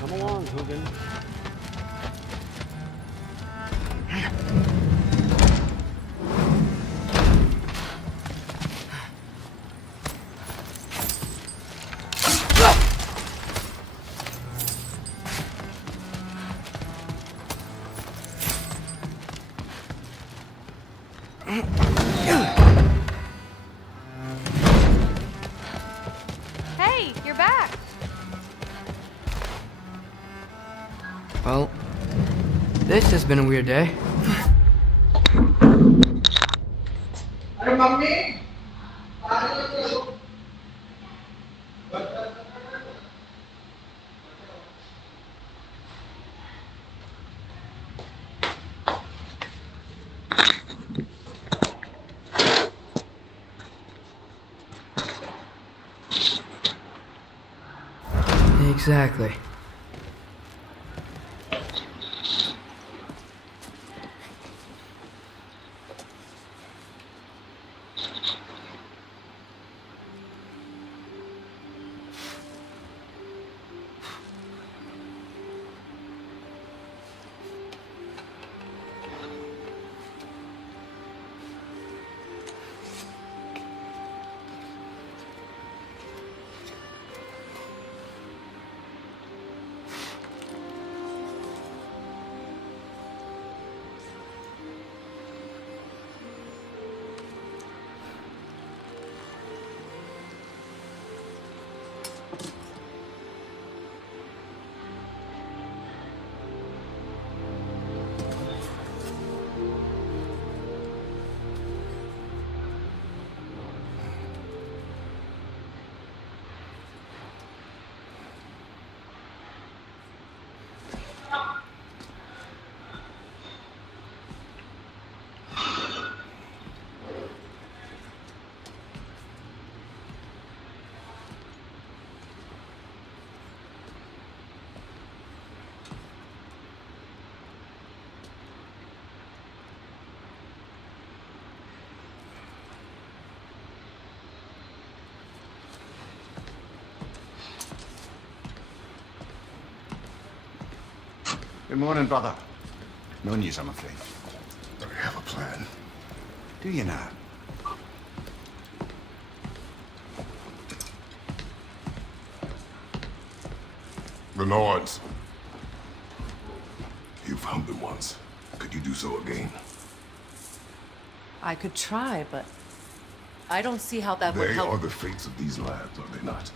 Come along, Hugin. Hey, you're back. Well, this has been a weird day. Exactly. Good morning, brother. No news, I'm afraid. I have a plan. Do you now? The Nords. You found them once. Could you do so again? I could try, but I don't see how that would They help. are the fates of these lands, are they not?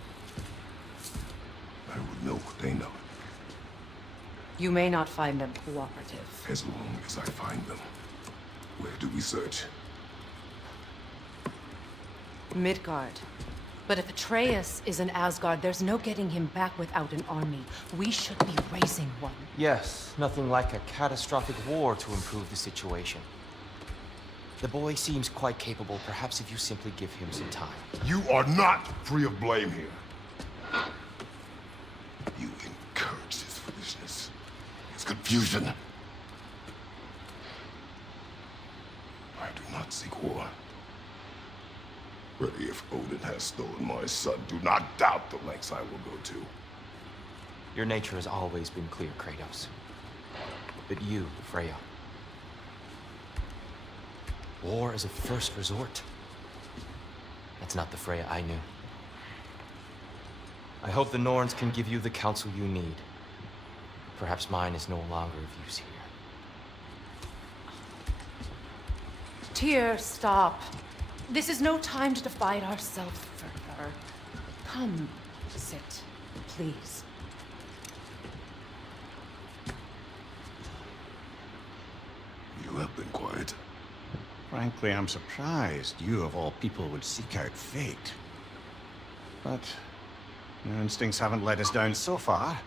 I would know what they know, You may not find them cooperative. as long as I find them. Where do we search? Midgard. But if Atreus is in Asgard, there's no getting him back without an army. We should be raising one. Yes, nothing like a catastrophic war to improve the situation. The boy seems quite capable. Perhaps if you simply give him some time. You are not free of blame here. You encourage this foolishness. It's confusion. I do not seek war. But if Odin has stolen my son, do not doubt the lengths I will go to. Your nature has always been clear, Kratos. But you, Freya. War as a first resort. That's not the Freya I knew. I hope the Norns can give you the counsel you need. Perhaps mine is no longer of use here. Tyr, stop. This is no time to divide ourselves further. Come, sit, please. You have been quiet. Frankly, I'm surprised you, of all people, would seek out fate. But your instincts haven't let us down so far.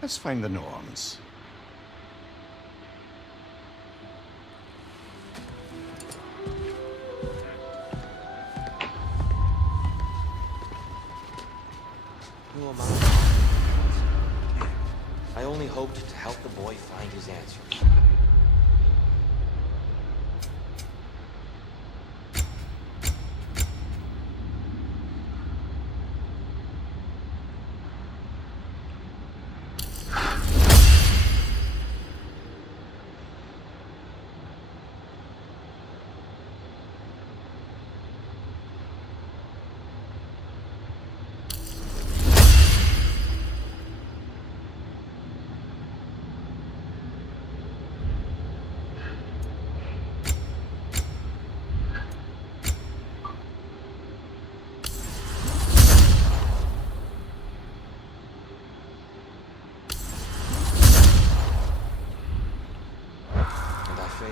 Let's find the Norns. Who am I? I only hoped to help the boy find his answers.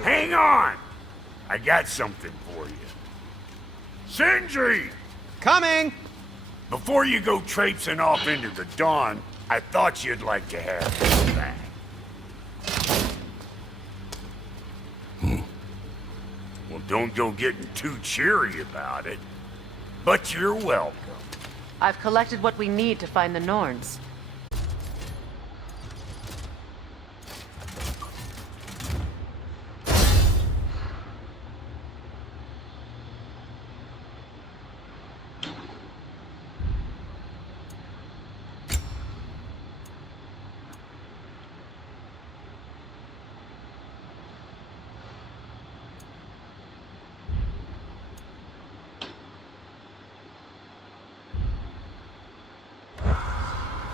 Hang on! I got something for you. Sindri! Coming! Before you go traipsing off into the dawn, I thought you'd like to have this back. Well, don't go getting too cheery about it. But you're welcome. I've collected what we need to find the Norns.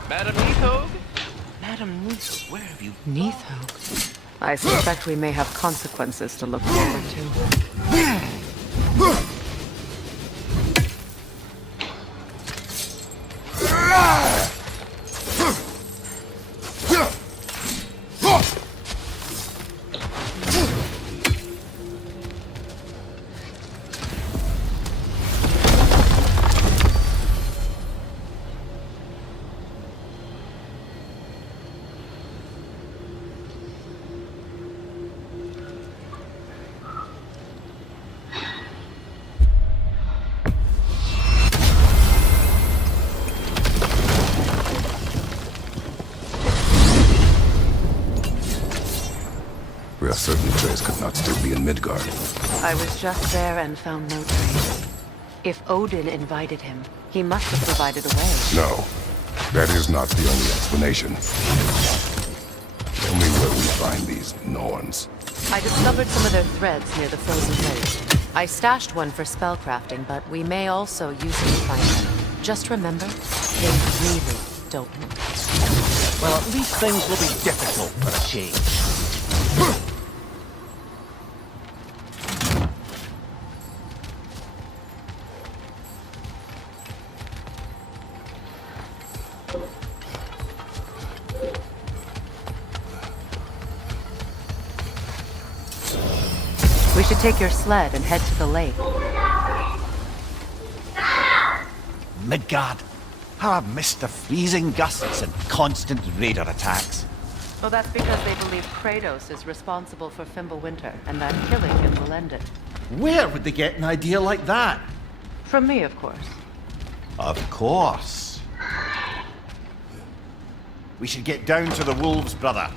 Madam Neathog? Madam Neathog, where have you... Neathog. I suspect we may have consequences to look forward to. We are certain Trace could not still be in Midgard. I was just there and found no trace. If Odin invited him, he must have provided a way. No, that is not the only explanation. Tell me where we find these Norns. I discovered some of their threads near the frozen lake. I stashed one for spellcrafting, but we may also use it to find them. Just remember, they really don't move. Well, at least things will be difficult for a change. We should take your sled and head to the lake. Midgard. How I've missed the freezing gusts and constant raider attacks. Well, that's because they believe Kratos is responsible for Fimbulwinter, and that killing him will end it. Where would they get an idea like that? From me, of course. Of course. We should get down to the wolves, brother.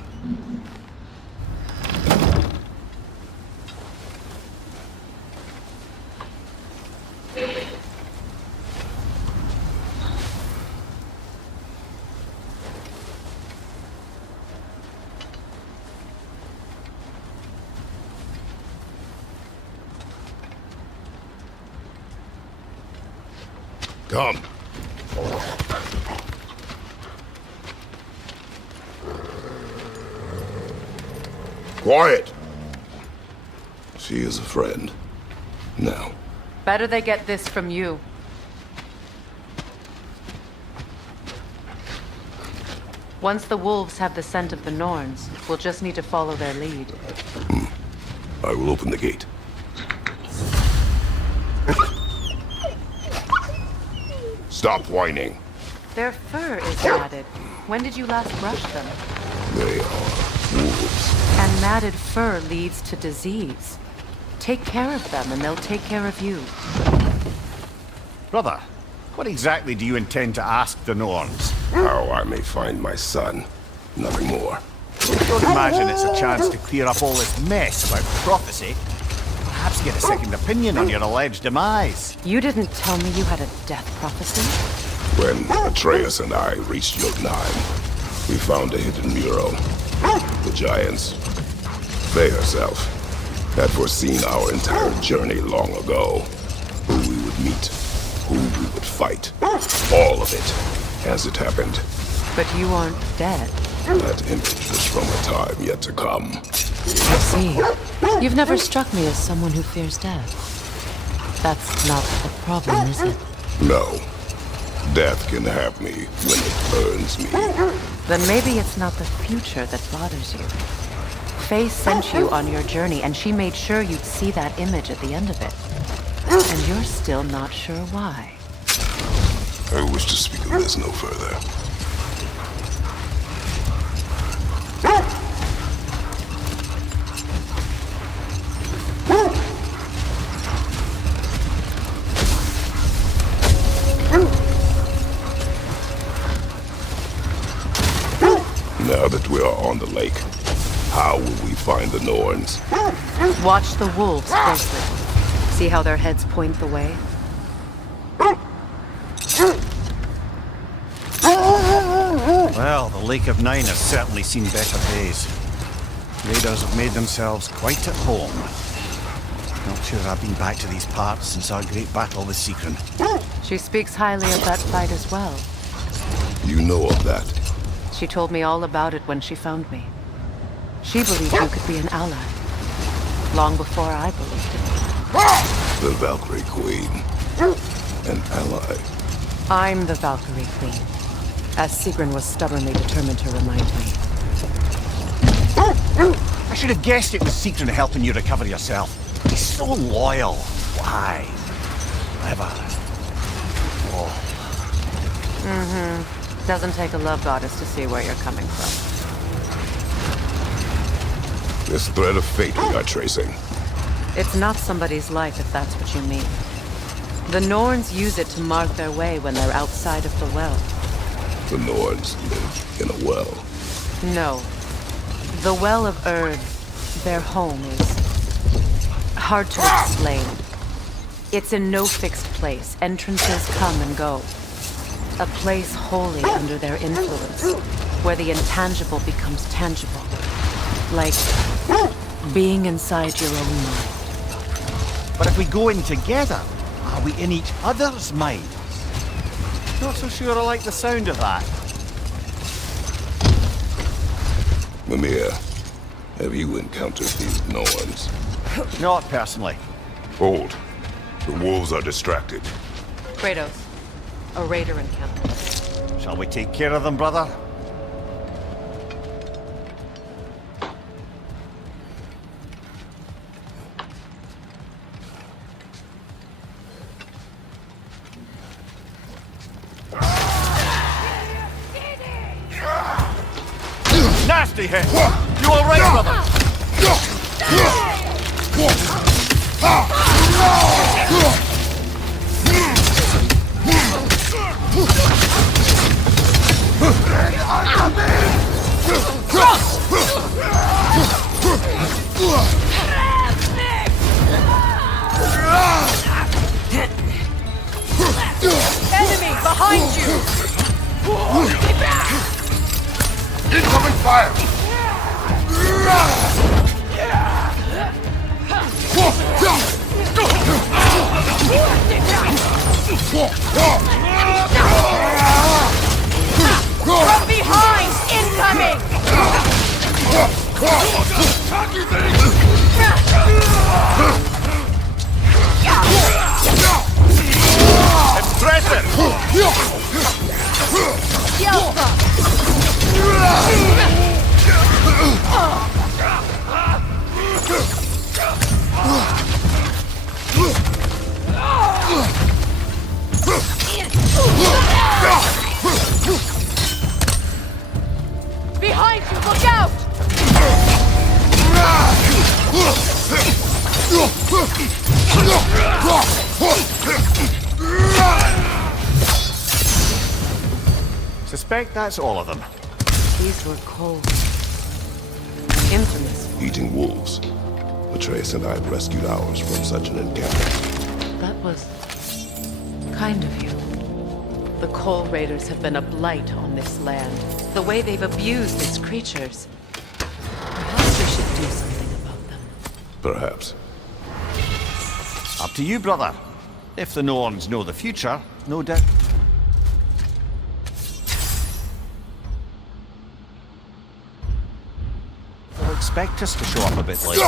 Come. Quiet. She is a friend. Now. Better they get this from you. Once the wolves have the scent of the Norns, we'll just need to follow their lead. I will open the gate. Stop whining. Their fur is matted. When did you last brush them? They are wolves. And matted fur leads to disease. Take care of them and they'll take care of you. Brother, what exactly do you intend to ask the Norns? How I may find my son. Nothing more. Don't imagine it's a chance to clear up all this mess about prophecy. Perhaps get a second opinion on your alleged demise. You didn't tell me you had a death prophecy? When Atreus and I reached Jotunheim, we found a hidden mural. The giants, they herself, had foreseen our entire journey long ago. Who we would meet, who we would fight. All of it, as it happened. But you aren't dead. That image was from a time yet to come. I see. You've never struck me as someone who fears death. That's not the problem, is it? No. Death can have me when it burns me. Then maybe it's not the future that bothers you. Faye sent you on your journey, and she made sure you'd see that image at the end of it. And you're still not sure why. I wish to speak of this no further. Now that we are on the lake, how will we find the Norns? Watch the wolves closely. See how their heads point the way? Well, the Lake of Nine has certainly seen better days. Raiders have made themselves quite at home. Not sure I've been back to these parts since our great battle with Seekron. She speaks highly of that fight as well. You know of that. She told me all about it when she found me. She believed you could be an ally. Long before I believed it. The Valkyrie Queen. An ally. I'm the Valkyrie Queen, as Seekron was stubbornly determined to remind me. I should have guessed it was Seekron helping you recover yourself. He's so loyal, wise, clever. Oh. Doesn't take a love goddess to see where you're coming from. This thread of fate we are tracing. It's not somebody's life, if that's what you mean. The Norns use it to mark their way when they're outside of the well. The Norns live in a well. No. The Well of Erd, their home, is hard to explain. It's in no fixed place. Entrances come and go. A place wholly under their influence, where the intangible becomes tangible. Like being inside your own mind. But if we go in together, are we in each other's minds? Not so sure I like the sound of that. Mimir, have you encountered these Norns? Not personally. Hold. The wolves are distracted. Kratos, a raider encampment. Shall we take care of them, brother? Nasty hit! You alright, brother? Enemy behind you! Incoming fire! From behind! Incoming! Impressive! Behind you! Look out! Suspect that's all of them. These were cold. Infamous. Eating wolves. Atreus and I rescued ours from such an encounter. That was kind of you. The Coal Raiders have been a blight on this land. The way they've abused its creatures. Perhaps we should do something about them. Perhaps. Up to you, brother. If the Norns know the future, no doubt. They'll expect us to show up a bit late.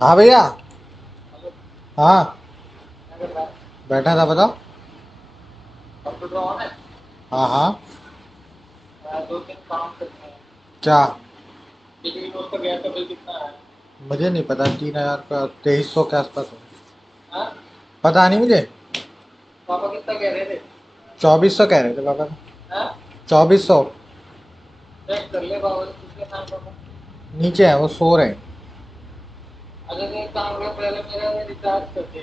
हाँ भैया। हाँ बैठा था, बताओ। हाँ हाँ। दो तीन काम करने हैं। क्या? बिजली बोर्ड का गैस का बिल कितना है? मुझे नहीं पता, 3,000 का 2,300 के आसपास हो। हाँ? पता नहीं मुझे। पापा कितना कह रहे थे? 2,400 कह रहे थे पापा। हाँ? 2,400। चेक कर ले बाबा, कितने काम पापा? नीचे है, वो सो रहे हैं। अगर एक काम करो, पहले मेरा रिचार्ज कर दे।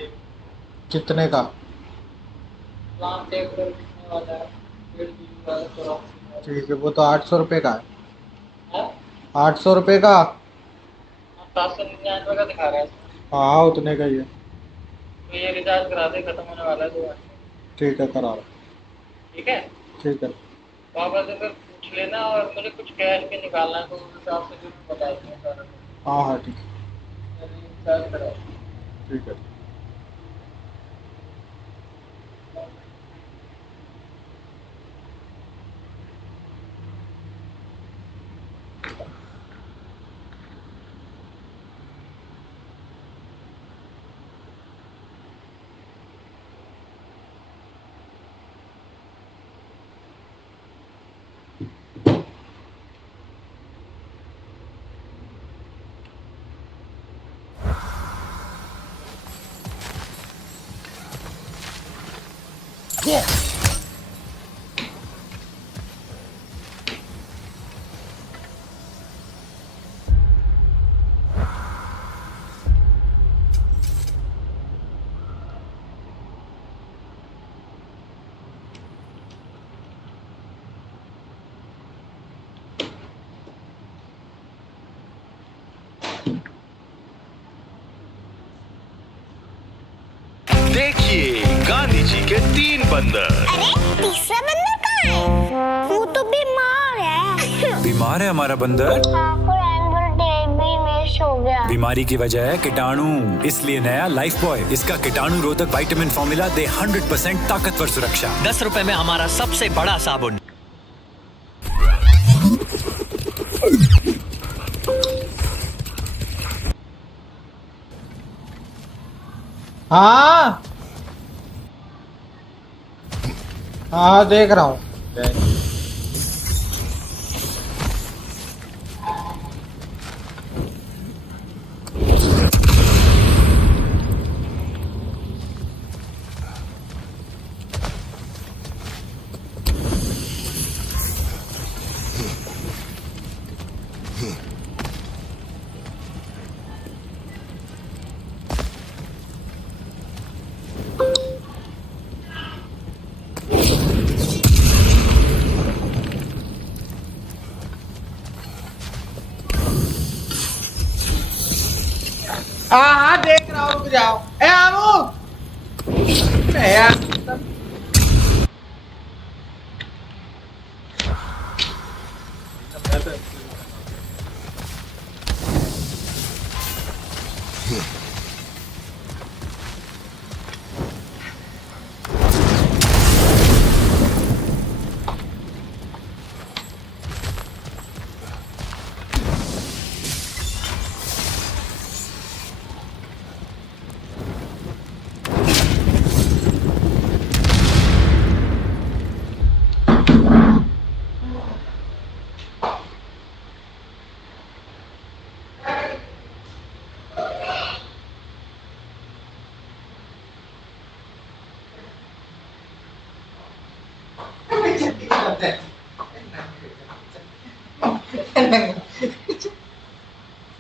कितने का? प्लान चेक कर कितने वाला है? 1.5 GB वाला, 84 वाला। ठीक है, वो तो 800 रुपये का है। हाँ? 800 रुपये का। 799 का दिखा रहा है इसमें। हाँ उतने का ही है। तो ये रिचार्ज करा दे, खत्म होने वाला है 2 घंटे। ठीक है, करा लो। ठीक है? ठीक है। पापा से फिर पूछ लेना, और मुझे कुछ कैश भी निकालना है, तो उस हिसाब से फिर बता दूंगा सारा कुछ। हाँ हाँ ठीक है। रिचार्ज करा। ठीक है। देखिए गांधी जी के 3 बंदर। अरे तीसरा बंदर कहाँ है? वो तो बीमार है। बीमार है हमारा बंदर? हो गया। बीमारी की वजह है कीटाणु, इसलिए नया लाइफ बॉय। इसका कीटाणु रोधक विटामिन फॉर्मूला दे 100% ताकतवर सुरक्षा। 10 रुपए में हमारा सबसे बड़ा साबुन। हाँ हाँ देख रहा हूँ। हाँ हाँ देख रहा हूँ रुक जाओ ए आमू ए यार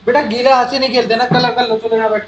बेटा गीला हाथ से नहीं खेलते ना कलर कर लो चलो यहाँ बैठ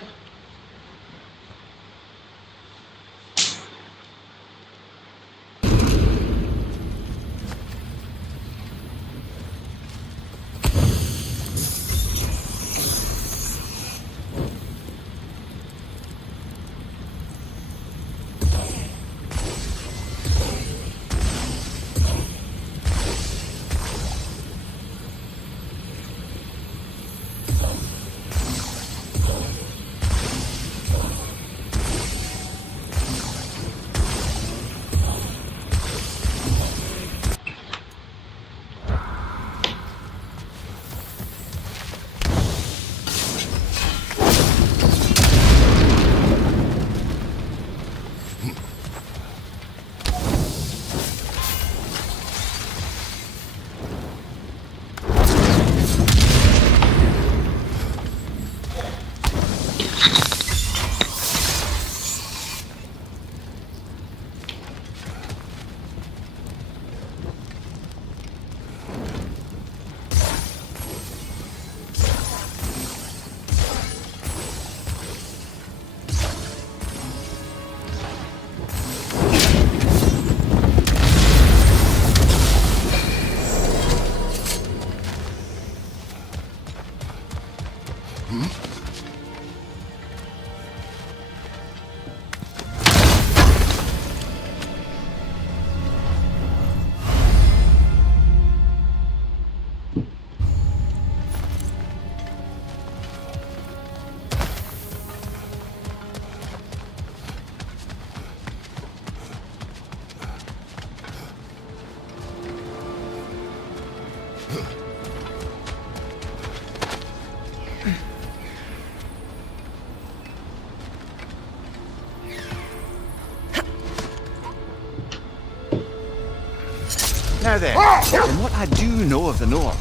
Now then, from what I do know of the Nords,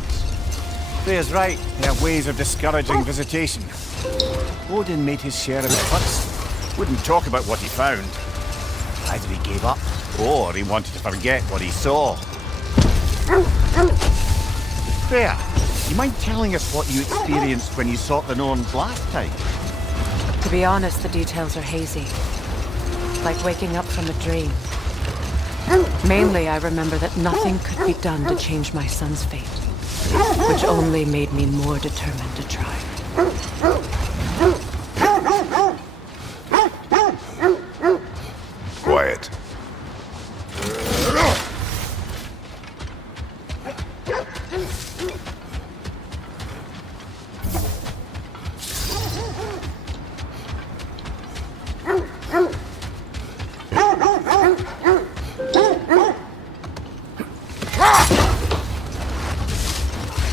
Freya's right, they have ways of discouraging visitation. Odin made his share of the huts. Wouldn't talk about what he found. Either he gave up, or he wanted to forget what he saw. Freya, you mind telling us what you experienced when you sought the Norns last time? To be honest, the details are hazy. Like waking up from a dream. Mainly, I remember that nothing could be done to change my son's fate, which only made me more determined to try. Quiet.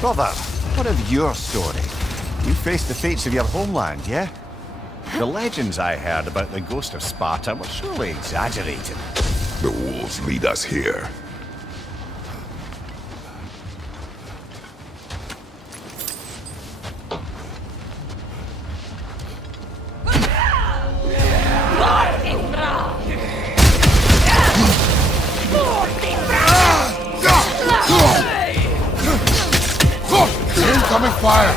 Brother, what of your story? You faced the fates of your homeland, yeah? The legends I heard about the ghost of Sparta were surely exaggerated. The wolves lead us here. Incoming fire!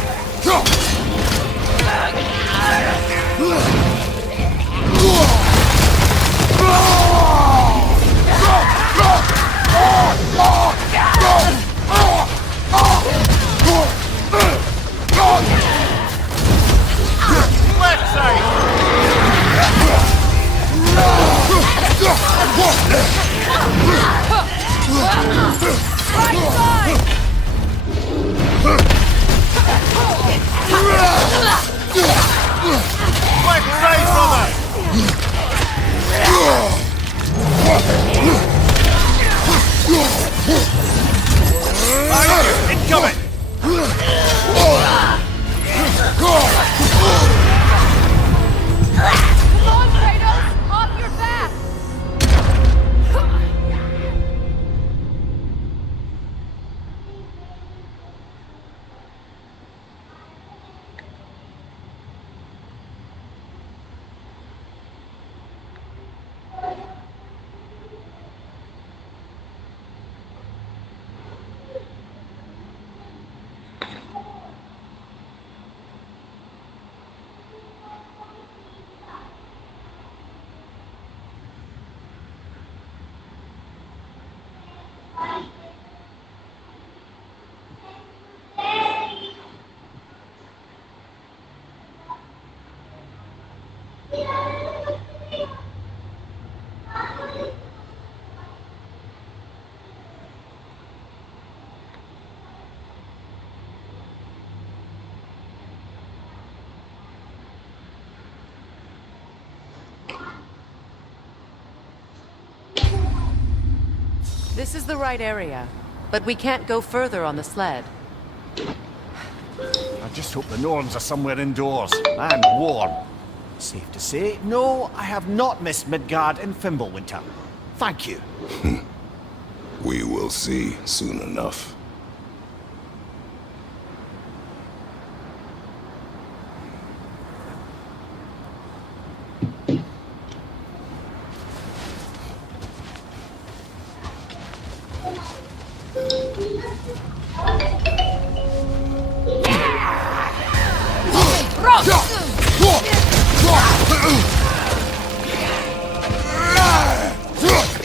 This is the right area, but we can't go further on the sled. I just hope the Norns are somewhere indoors and warm. Safe to say, no, I have not missed Midgard in Fimbulwinter. Thank you. We will see soon enough.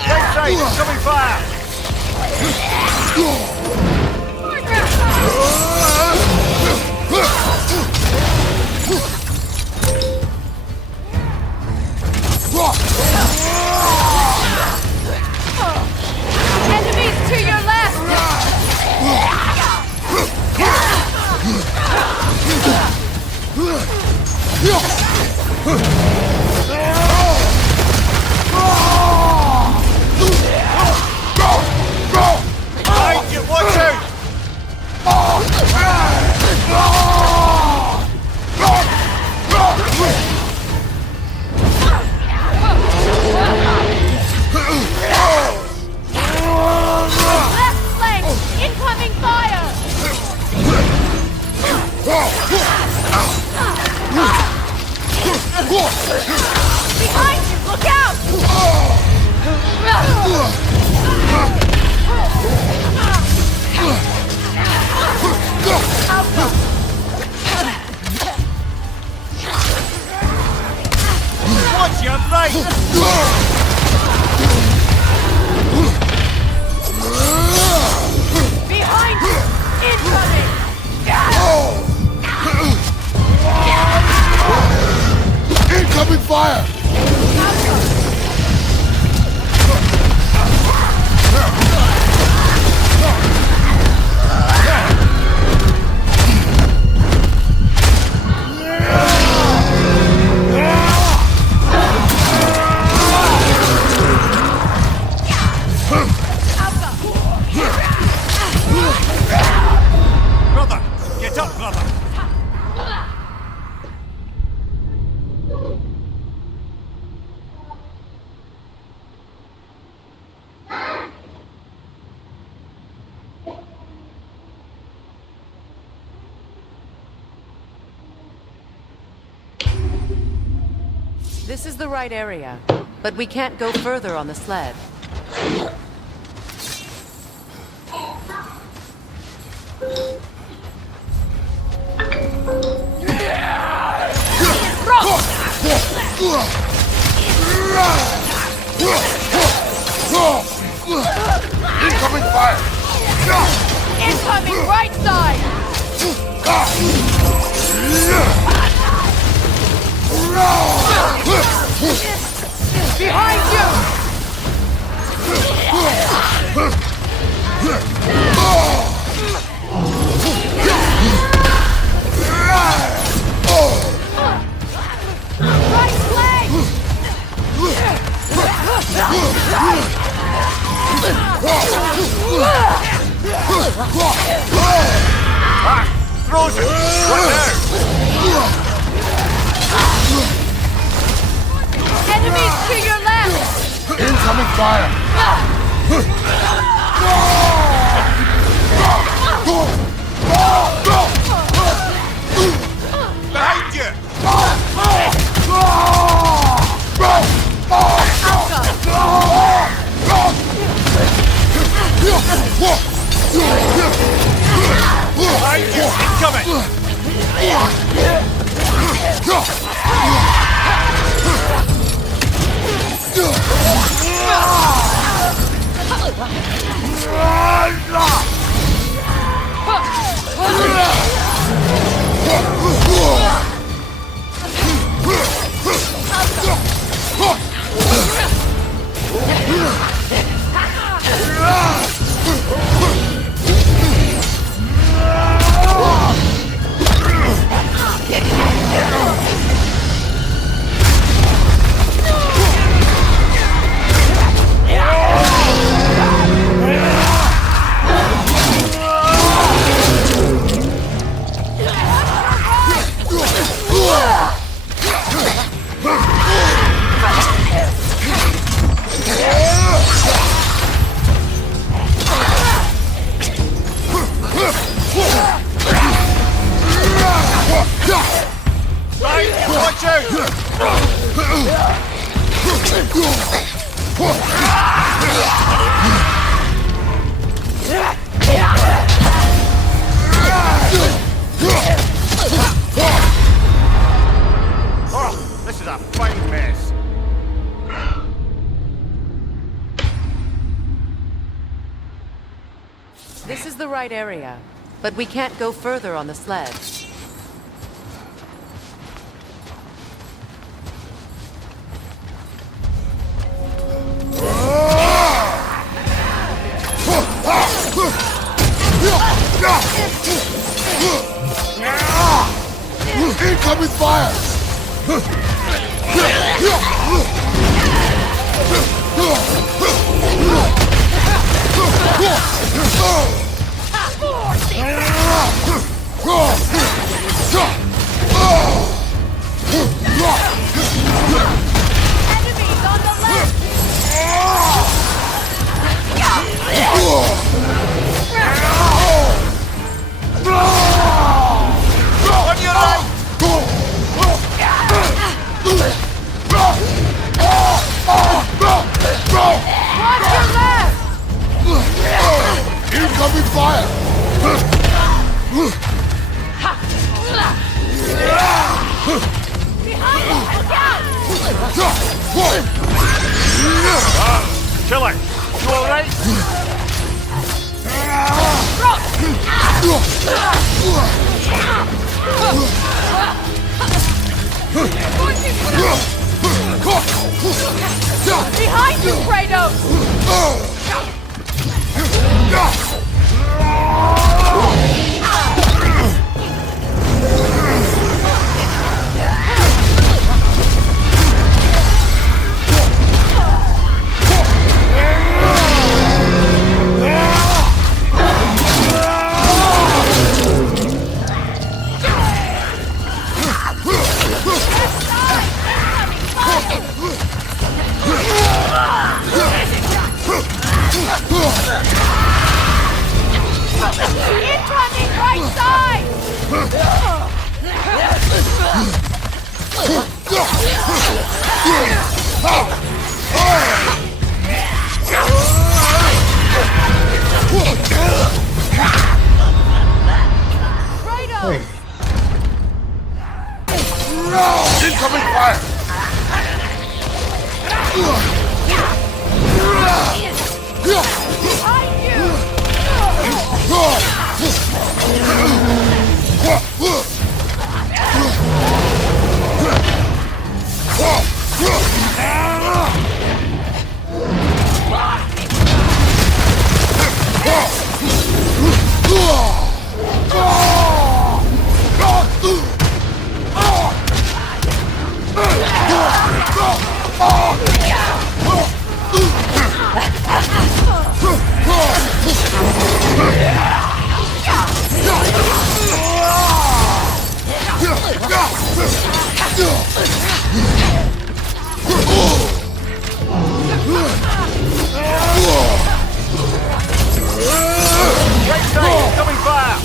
Right side, incoming fire! Enemies to your left! Behind you, watch out! Left flank! Incoming fire! Behind you! Look out! Watch your right! Behind you! Incoming! Incoming fire! Brother, get up, brother! This is the right area, but we can't go further on the sled. Incoming fire! Incoming right side! Behind you! Right flank! Frozen! What there? Enemies to your left! Incoming fire! Behind you! Behind you! Incoming! Watch out! Oh, this is a fine mess. This is the right area, but we can't go further on the sled. Incoming fire! Enemies on the left! On your right! Watch your left! Incoming fire! Behind us! Look out! Killer, you alright? Behind you, Kratos! Incoming right side! Wait. Incoming fire! Behind you! Right side, coming fire!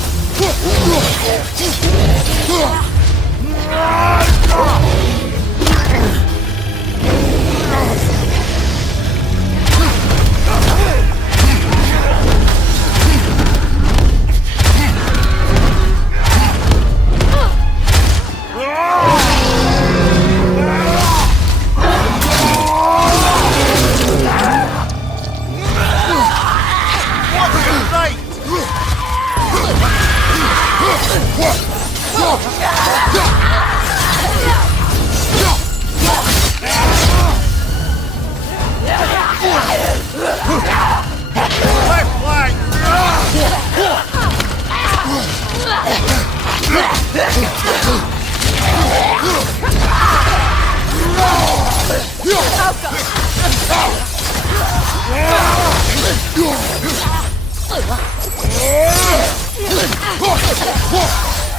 Left flank!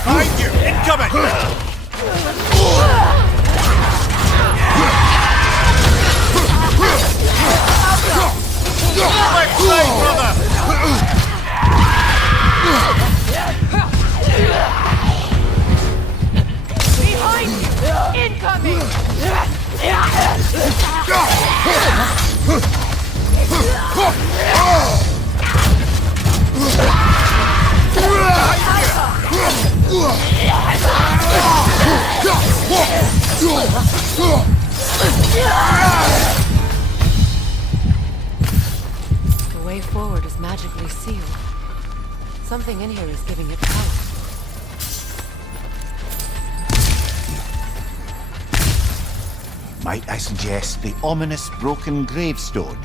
Behind you! Incoming! Left side, brother! Behind you! Incoming! incoming! The way forward is magically sealed. Something in here is giving it power. Might I suggest the ominous broken gravestone?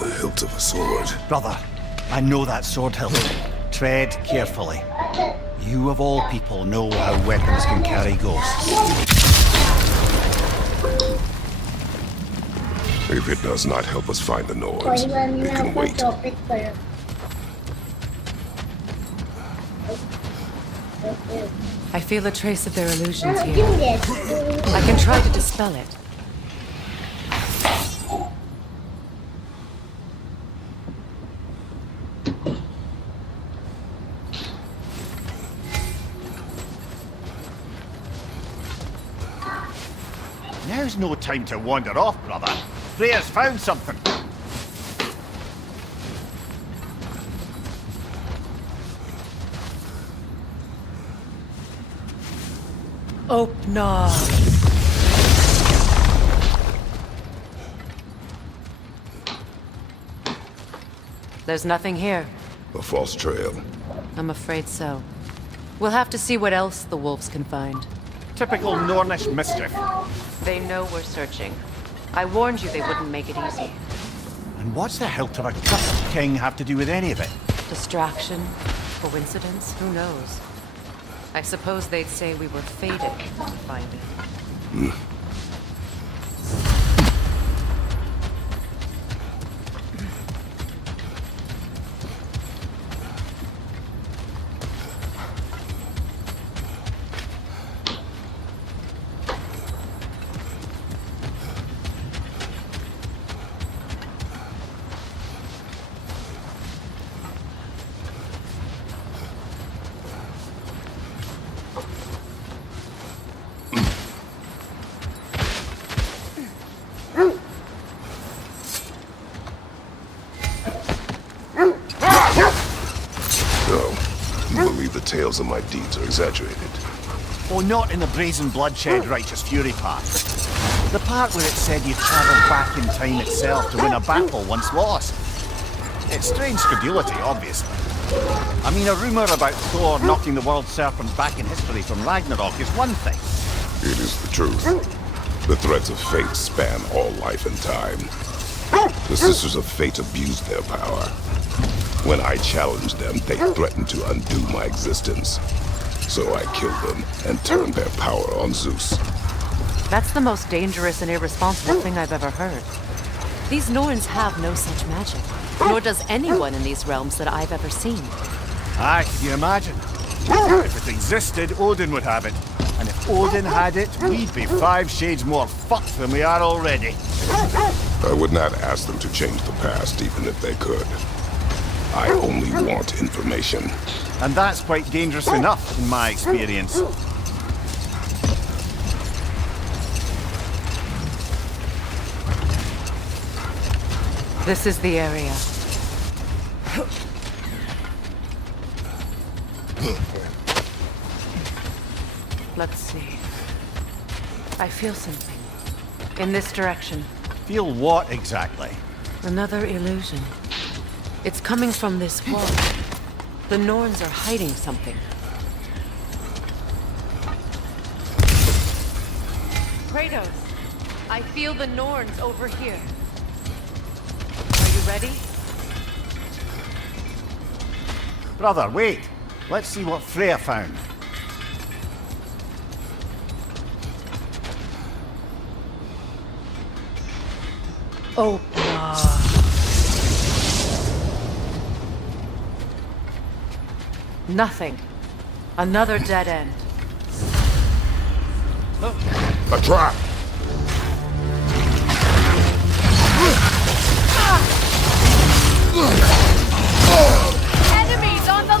The hilt of a sword. Brother, I know that sword hilt. Tread carefully. You of all people know how weapons can carry ghosts. If it does not help us find the Nords, it can wait. Topic पर I feel a trace of their illusions here. I can try to dispel it. Now's no time to wander off, brother. Freya's found something. Opener. There's nothing here. A false trail. I'm afraid so. We'll have to see what else the wolves can find. Typical Nornish mischief. They know we're searching. I warned you they wouldn't make it easy. And what's the hilt of a cursed king have to do with any of it? Distraction? Coincidence? Who knows? I suppose they'd say we were fated to find it. Tales of my deeds are exaggerated. Oh, not in the brazen bloodshed righteous fury part. The part where it said you travelled back in time itself to win a battle once lost. It's strange credulity, obviously. I mean, a rumour about Thor knocking the world serpent back in history from Ragnarock is one thing. It is the truth. The threads of fate span all life and time. The Sisters of Fate abused their power. When I challenged them, they threatened to undo my existence. So I killed them and turned their power on Zeus. That's the most dangerous and irresponsible thing I've ever heard. These Norns have no such magic, nor does anyone in these realms that I've ever seen. Aye, can you imagine? If it existed, Odin would have it. And if Odin had it, we'd be 5 shades more fucked than we are already. I would not ask them to change the past, even if they could. I only want information. And that's quite dangerous enough, in my experience. This is the area. Let's see. I feel something. In this direction. Feel what exactly? Another illusion. It's coming from this wall. The Norns are hiding something. Kratos, I feel the Norns over here. Are you ready? Brother, wait. Let's see what Freya found. Oh, nothing. Another dead end. A trap! Enemies on the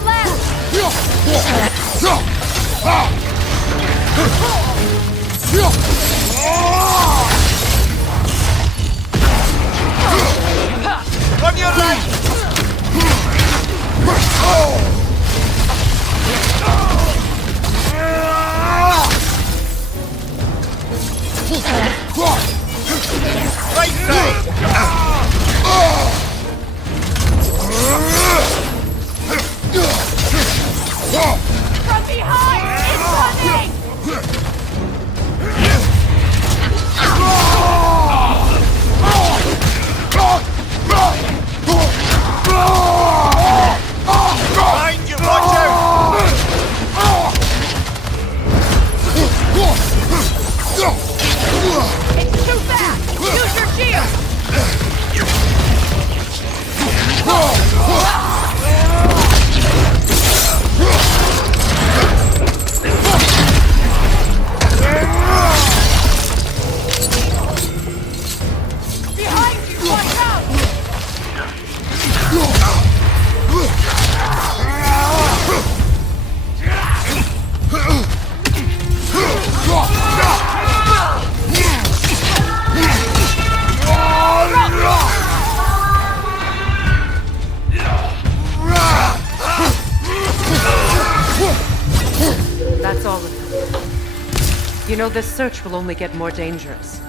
You know, this search will only get more dangerous.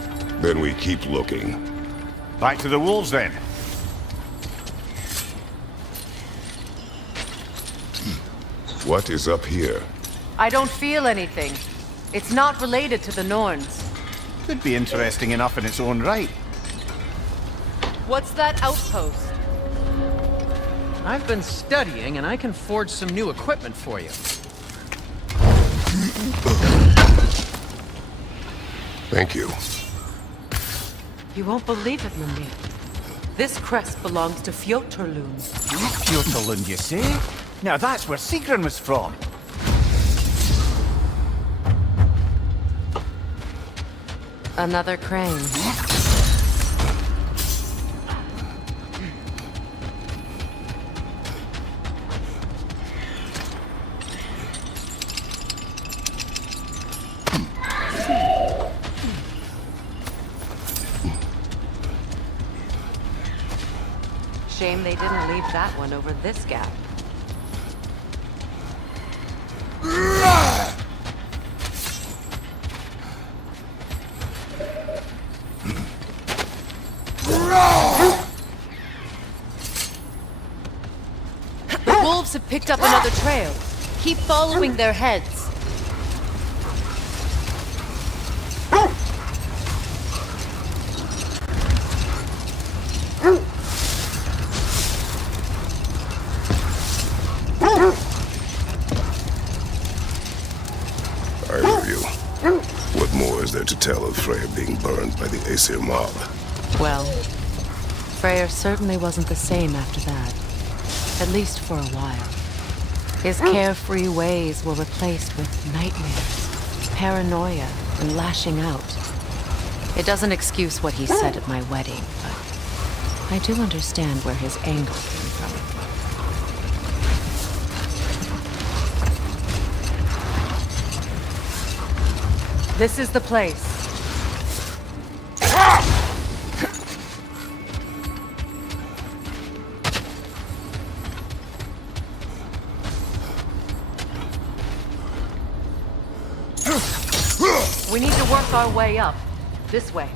Then we keep looking. Back to the wolves, then. What is up here? I don't feel anything. It's not related to the Norns. Could be interesting enough in its own right. What's that outpost? I've been studying, and I can forge some new equipment for you. Thank you. You won't believe it, Mimir. This crest belongs to Fjotorlund. Fjotorlund, you say? Now that's where Sigrun was from. Another crane. Shame they didn't leave that one over this gap. The wolves have picked up another trail. Keep following their heads. I hear you. What more is there to tell of Freya being burned by the Aesir mob? Well, Freyr certainly wasn't the same after that. At least for a while. His carefree ways were replaced with nightmares, paranoia, and lashing out. It doesn't excuse what he said at my wedding, but I do understand where his anger came from. This is the place. We need to work our way up. This way.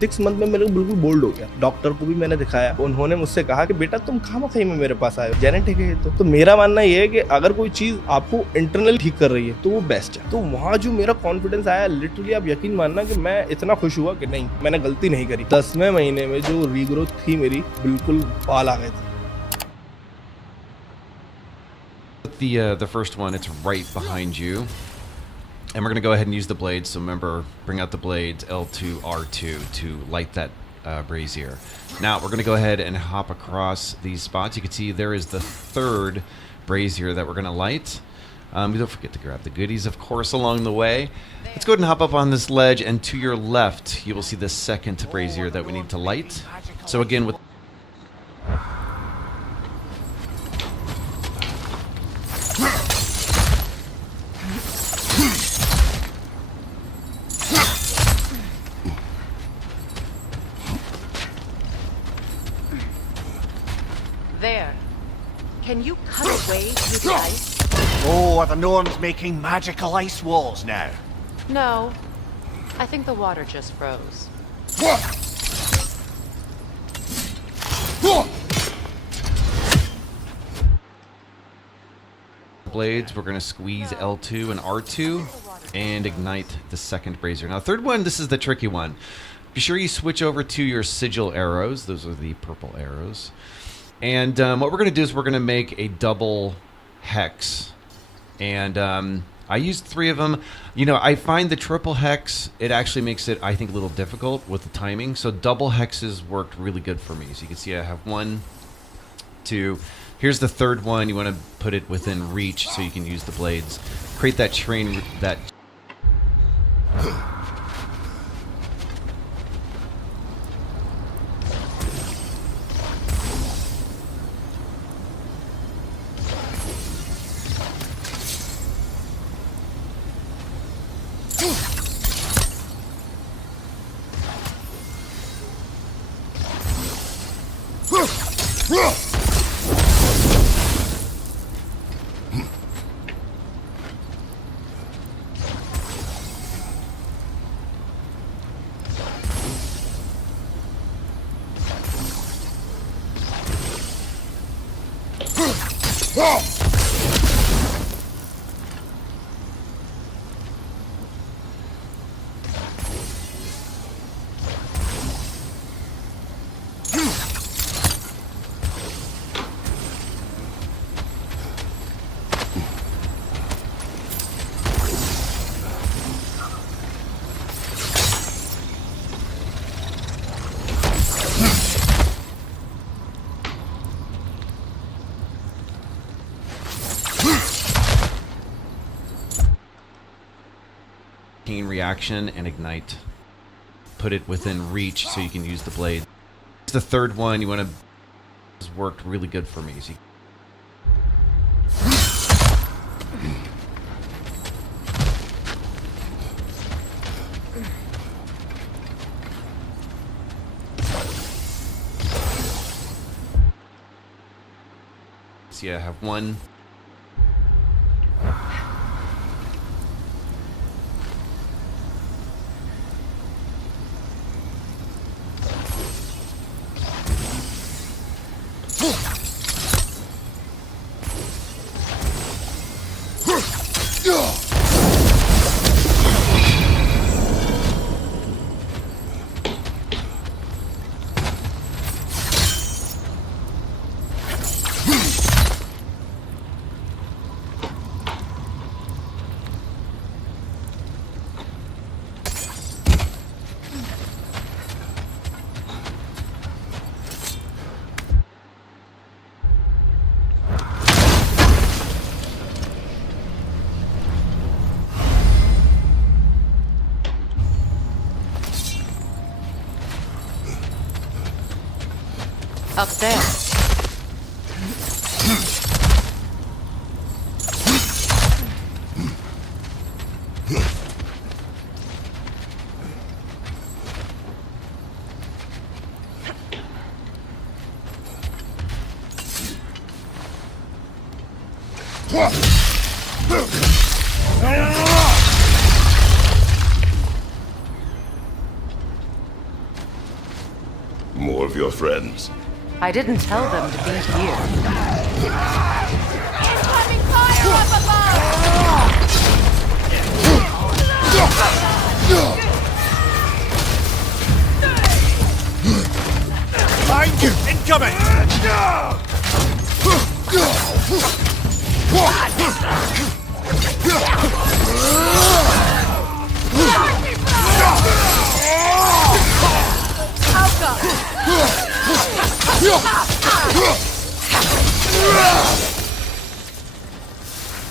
Six month में मेरे को बिल्कुल bold हो गया। Doctor को भी मैंने दिखाया, उन्होंने मुझसे कहा कि बेटा तुम खामखा में मेरे पास आए हो, जेनेटिक है ये तो मेरा मानना ये है कि अगर कोई चीज आपको इंटरनल ठीक कर रही है तो वो बेस्ट है। तो वहाँ जो मेरा कॉन्फिडेंस आया, लिटरली आप यकीन मानना कि मैं इतना खुश हुआ कि नहीं मैंने गलती नहीं करी। 10वें महीने में जो रीग्रोथ थी मेरी, बिल्कुल बाल आ गए थे। The first one, it's right behind you. And we're going to go ahead and use the blades. So remember, bring out the blades, L2, R2, to light that brazier. Now, we're going to go ahead and hop across these spots. You can see there is the third brazier that we're going to light. Don't forget to grab the goodies, of course, along the way. Let's go ahead and hop up on this ledge, and to your left, you will see the second brazier that we need to light. So again, with There. Can you cut away through the ice? Oh, are the Norns making magical ice walls now? No. I think the water just froze. Blades, we're going to squeeze L2 and R2 and ignite the second brazier. Now, third one, this is the tricky one. Be sure you switch over to your sigil arrows. Those are the purple arrows. And what we're going to do is we're going to make a double hex. And I used 3 of them. You know, I find the triple hex, it actually makes it, I think, a little difficult with the timing. So double hexes worked really good for me. So you can see I have 1, 2. Here's the third one. You want to put it within reach so you can use the blades. Create that train, that... reaction and ignite. Put it within reach so you can use the blade. It's the third one. You want to... This worked really good for me. So see, I have 1. Up there. More of your friends. I didn't tell them to be here. Incoming fire up above! Behind you! Incoming!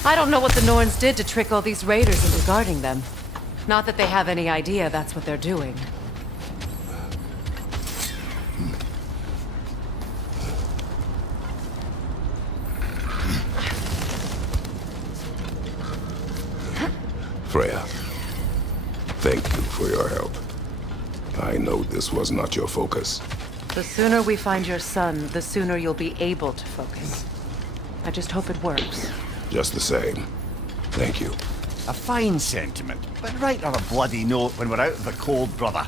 I don't know what the Norns did to trick all these raiders into guarding them. Not that they have any idea that's what they're doing. Freya, thank you for your help. I know this was not your focus, The sooner we find your son, the sooner you'll be able to focus. I just hope it works. Just the same. Thank you. A fine sentiment, but write on a bloody note when we're out of the cold, brother.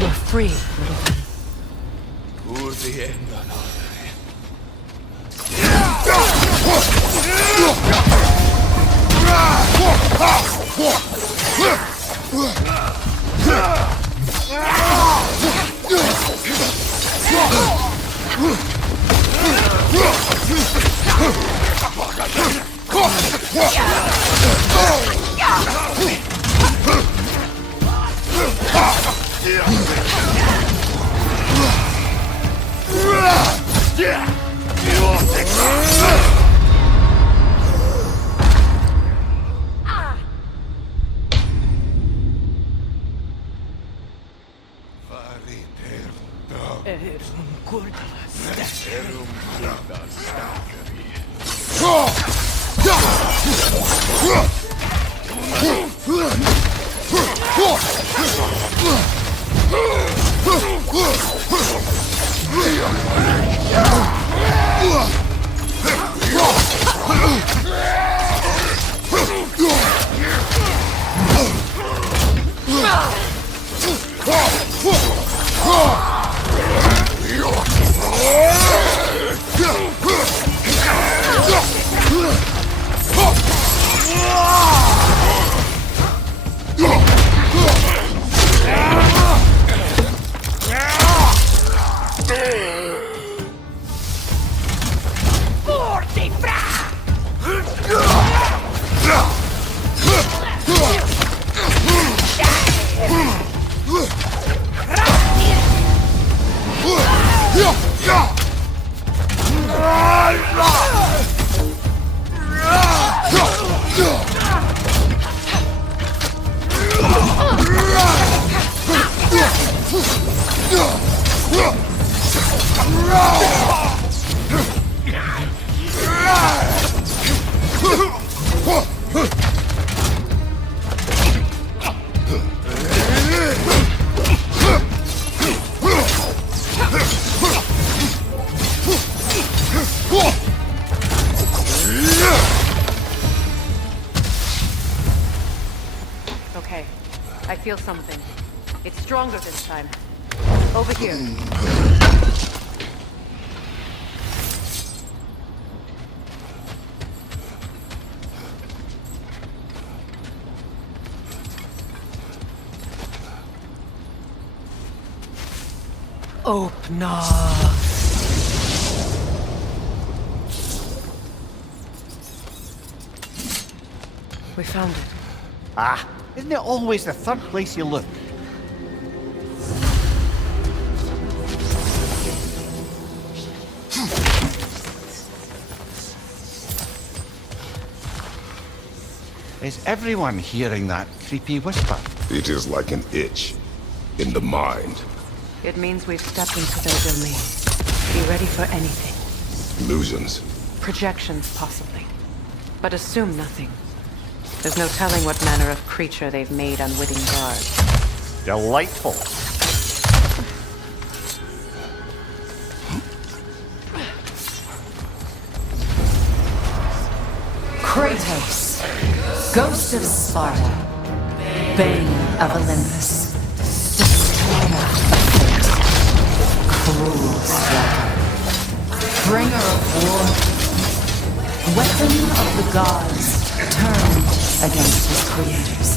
You're free, little Fortifra! Okay, I feel something. It's stronger this time. Over here. Open up. We found it. Ah, isn't it always the third place you look? Is everyone hearing that creepy whisper? It is like an itch in the mind. It means we've stepped into their domain. Be ready for anything. Illusions. Projections, possibly. But assume nothing. There's no telling what manner of creature they've made unwitting guards. Delightful. Kratos, Ghost of Sparta, Bane of Olympus, Destroyer of Fate, Cruel Striker, Bringer of War, Weapon of the Gods, turned against his creators.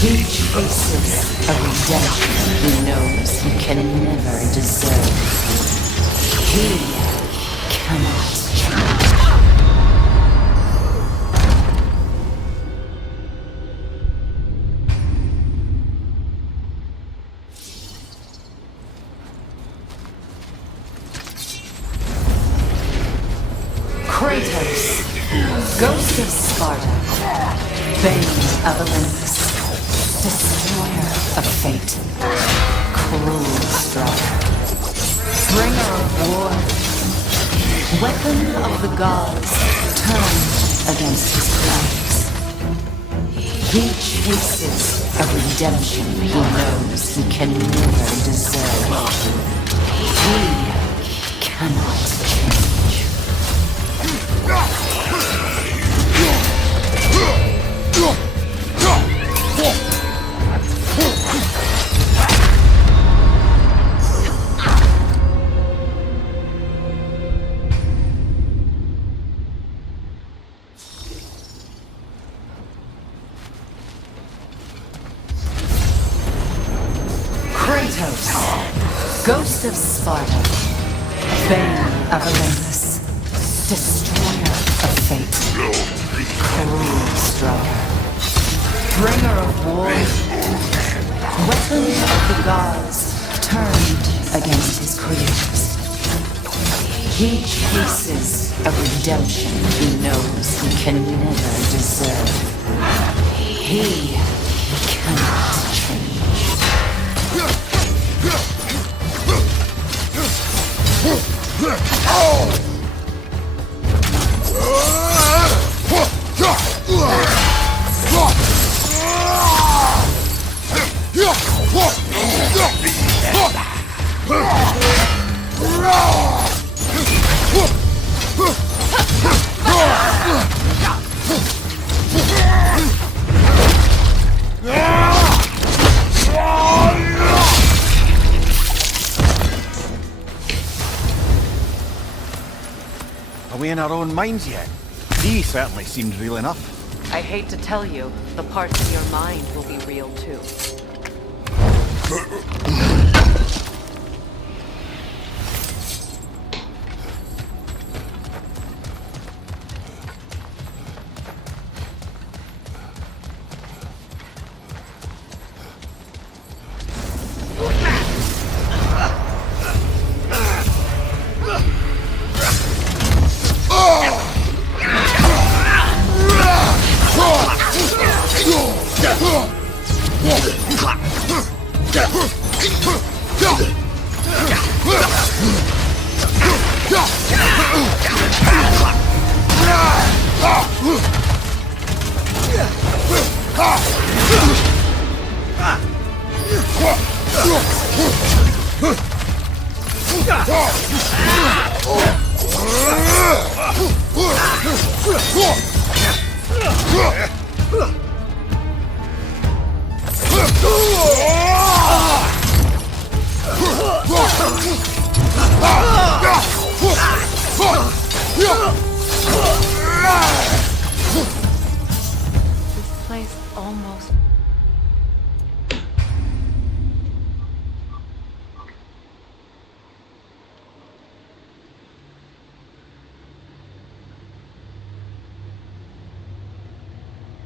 He chases a redemption he knows he can never deserve. He cannot change. Kratos, Ghost of Sparta, Bane of Olympus, Destroyer of Fate, Cruel Striker, Bringer of War, Weapon of the Gods, turned against his creators. He chases a redemption he knows he can never deserve. He cannot change. Kratos, Ghost of Sparta, Bane of Olympus, Destroyer of Fate, Cruel Striker, Bringer of War, Weapon of the Gods, turned against his creators. He chases a redemption he knows he can never deserve. He cannot change. Are we in our own minds yet? He certainly seemed real enough. I hate to tell you, the parts of your mind will be real too. This place almost